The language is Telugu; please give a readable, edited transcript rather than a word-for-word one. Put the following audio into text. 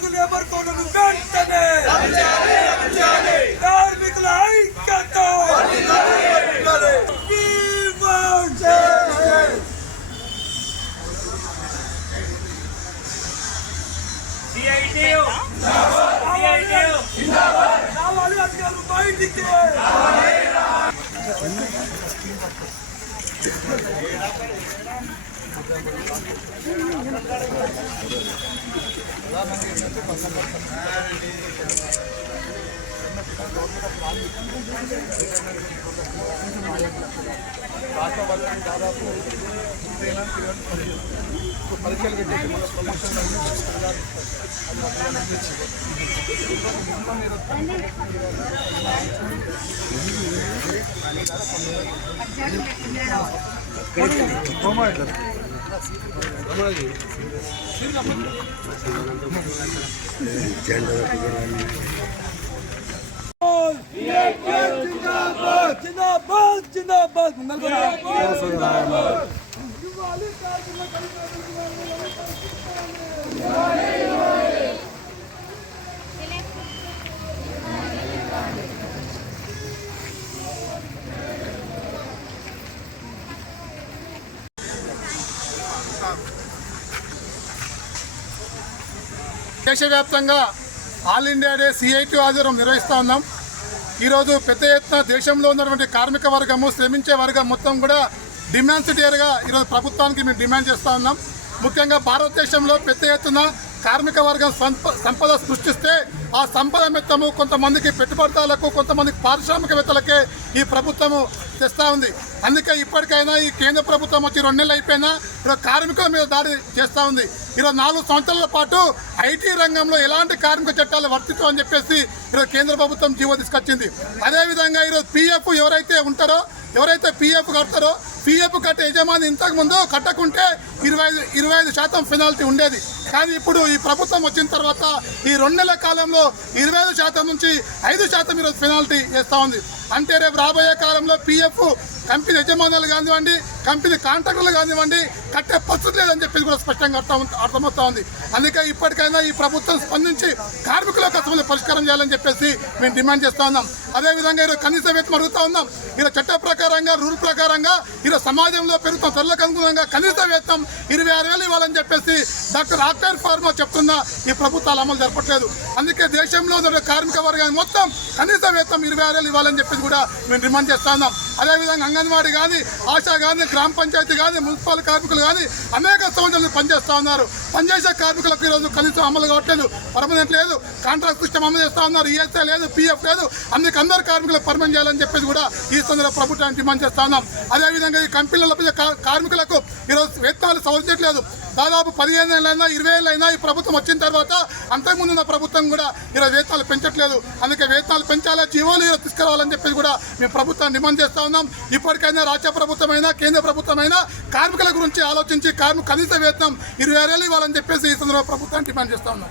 4 లేబర్ కోడ్లను వెంటనే కార్మికుల ఐక్యత రావాలి అధికారులు బయటికి దాదాపు పరీక్షలు పెట్టేసి మన ప్రమోషన్ जिंदाबाद जिंदाबाद దేశవ్యాప్తంగా ఆల్ ఇండియా డే సిఐటి ఆధ్వర్యం నిర్వహిస్తూ ఉన్నాం. ఈరోజు పెద్ద ఎత్తున దేశంలో ఉన్నటువంటి కార్మిక వర్గము, శ్రమించే వర్గం మొత్తం కూడా డిమాండ్స్ డేగా ఈరోజు ప్రభుత్వానికి మేము డిమాండ్ చేస్తూ ఉన్నాం. ముఖ్యంగా భారతదేశంలో పెద్ద ఎత్తున కార్మిక వర్గం సంపద సృష్టిస్తే ఆ సంపద మొత్తము కొంతమందికి పెట్టుబడిదారులకు, కొంతమందికి పారిశ్రామికవేత్తలకే ఈ ప్రభుత్వము తెస్తూ ఉంది. అందుకే ఇప్పటికైనా ఈ కేంద్ర ప్రభుత్వం వచ్చి 2 నెలలు అయిపోయినా ఈరోజు కార్మికుల మీద దాడి చేస్తూ ఉంది. ఈరోజు 4 సంవత్సరాల పాటు ఐటీ రంగంలో ఎలాంటి కార్మిక చట్టాలు వర్తించమని చెప్పేసి ఈరోజు కేంద్ర ప్రభుత్వం జీవో తీసుకొచ్చింది. అదేవిధంగా ఈరోజు పీఎఫ్ ఎవరైతే ఉంటారో, ఎవరైతే పీఎఫ్ కడతారో, పీఎఫ్ కట్టే యజమాని ఇంతకుముందు కట్టకుంటే 25% పెనాల్టీ ఉండేది. కానీ ఇప్పుడు ఈ ప్రభుత్వం వచ్చిన తర్వాత ఈ 2 నెలల కాలంలో 25% నుంచి 5% ఈరోజు పెనాల్టీ వేస్తూ ఉంది. అంటే రేపు రాబోయే కాలంలో పీఎఫ్ కంపెనీ యజమానులు కానివ్వండి, కంపెనీ కాంట్రాక్టర్లు కానివ్వండి కట్టే పరిస్థితి లేదని చెప్పేసి కూడా స్పష్టంగా అర్థమవుతా ఉంది. అందుకే ఇప్పటికైనా ఈ ప్రభుత్వం స్పందించి కార్మికుల కష్టంలో పరిష్కారం చేయాలని చెప్పేసి మేము డిమాండ్ చేస్తూ ఉన్నాం. అదేవిధంగా ఈరోజు కనీస వేతనం అడుగుతూ ఉన్నాం. ఈరోజు చట్ట ప్రకారంగా, రూల్ ప్రకారంగా ఈరోజు సమాజంలో పెరుగుతున్న ధరలకు అనుగుణంగా కనీస వేతనం 26,000 ఇవ్వాలని చెప్పేసి డాక్టర్ ఆక్టర్ ఫార్మా చెప్తున్నా ఈ ప్రభుత్వాలు అమలు జరపట్లేదు. అందుకే దేశంలో ఉన్న కార్మిక వర్గానికి మొత్తం కనీస వేతనం 26,000 ఇవ్వాలని చెప్పేసి కూడా మేము డిమాండ్ చేస్తూ ఉన్నాం. అదేవిధంగా అంగన్వాడీ కానీ, ఆశా కానీ, గ్రామ పంచాయతీ కానీ, మున్సిపల్ కార్మికులు కానీ అనేక సంవత్సరాలు పనిచేస్తూ ఉన్నారు. పనిచేసే కార్మికులకు ఈరోజు కనీసం అమలు కావట్లేదు. పర్మనెంట్ లేదు, కాంట్రాక్ట్ సిస్టమ్ అమలు చేస్తూ ఉన్నారు. ఈఎస్ఐ లేదు, పీఎఫ్ లేదు. అందుకే అందరు కార్మికులకు పర్మనెంట్ చేయాలని చెప్పేసి కూడా ఈ సందర్భంగా ప్రభుత్వాన్ని డిమాండ్ చేస్తూ ఉన్నాం. అదేవిధంగా ఈ కంపెనీలలో కార్మికులకు ఈరోజు వేతనాలు సవరించట్లేదు. దాదాపు 15 ఏళ్ళైనా 20 ఏళ్ళైనా ఈ ప్రభుత్వం వచ్చిన తర్వాత అంతకుముందున్న ప్రభుత్వం కూడా ఈరోజు వేతనాలు పెంచట్లేదు. అందుకే వేతనాలు పెంచాలా, జీవోలు ఈరోజు తీసుకురావాలని చెప్పేసి కూడా మేము ప్రభుత్వాన్ని డిమాండ్ చేస్తూ ఉన్నాం. ఇప్పటికైనా రాష్ట్ర ప్రభుత్వమైనా, కేంద్ర ప్రభుత్వమైనా కార్మికుల గురించి ఆలోచించి కనీస వేతనం 26,000 ఇవ్వాలని చెప్పేసి ఈ సందర్భంగా ప్రభుత్వాన్ని డిమాండ్ చేస్తూ ఉన్నాం.